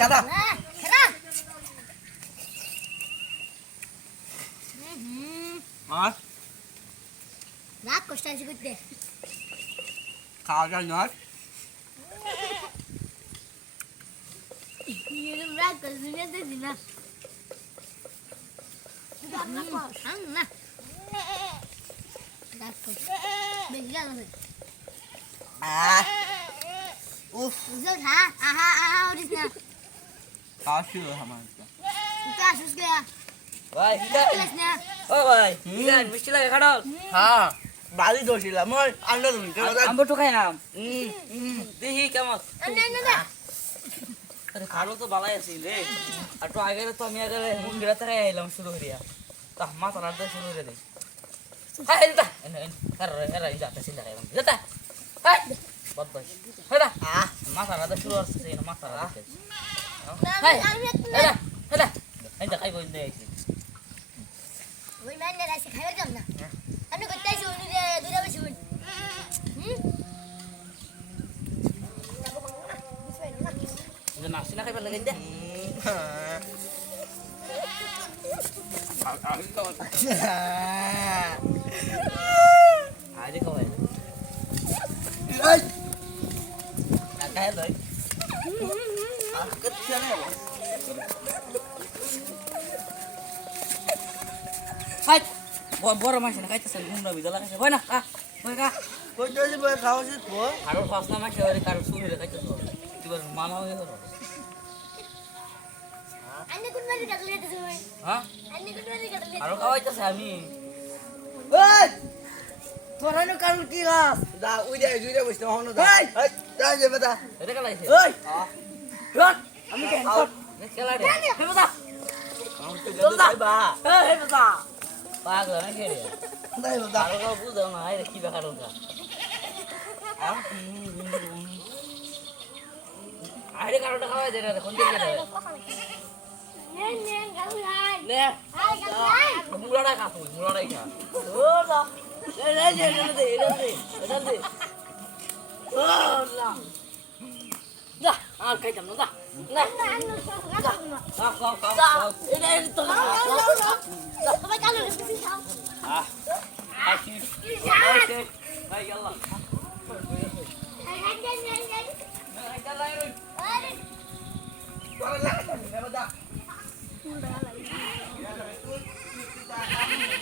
দাদা আর রাগ কষ্ট আছে করতে খাওয়া যায় নয় এরকম রাগ করে দুনিয়াতে দিন না না রাগ করতে বেশি রাগ হবে উফ বুঝলো হ্যাঁ আহা আহা উঠিস না খাওয়া ছিল আমার তুই আসিস কে ভাই আসিস না ও ভাই ইলান মিষ্টি লাগে খাড়ো হ্যাঁ বাড়ি দোষিলাম ওই আন্ডা তুমি আম্বু তো খাইলাম দেখি কেমন না না না আরে খালো তো ভালাই আছি রে আর তো আগে তো আমি আগে মুখ গিরা তারে আইলাম শুরু করিয়া তা মাথা নাড়তে শুরু করে দে হাই এটা আরে আরে এটা চিন্তা করে যেটা হাই বদ ভাই হেডা মাথা নাড়তে শুরু করছে না মাথা নাড়তে হাই হেডা হেডা এটা খাই বই দে ওই মানে রাশি খাইবার যাব না আমি করতে আছি উনি দুটা বেশি উনি এটা নাসি না খাইবার লাগে দে আরে কই এই খাই লই আজকে চলে হাই বড় মাছ না খাইতেছেন ঘুমরা বিজা লাগাইছে হয় না হয় না কই তো যে খাওয়া শেষ তো কারোর ফাঁস না মাসে ওরে কারোর শুরু খাইতেছ এবার মানা হয়ে গেল আন্নে কোন মারি ডাকলে তো তুমি হ্যাঁ আন্নে কোন মারি ডাকলে আরো খাওয়াইতেছে আমি এই তোরা নো কারণ কি গাছ দা ওই যে জুইরে বসতে হনো দা এই যা যে বেটা এটা খেলাইছে এই রন আমি কেন খেলা রে হে বাবা আমি তো গেল ভাইবা হে বাবা পাগল না কে রে দাই বেটা আরো কাউ বুঝো না আরে কি বেকার ওটা আরে কারোটা খাওয়াই দে রে কোন দিকে দে নে নে গালাই নে আই গালাই মুলাটা খা তুই মুলাটাই খা ও না এই যে এটা দে ও না যা আর খাইতাম না যা না খাও এটা তো সবাই কালো বেশি খাও আসি ভাই আল্লাহ এটা লাই রে আরে বেটা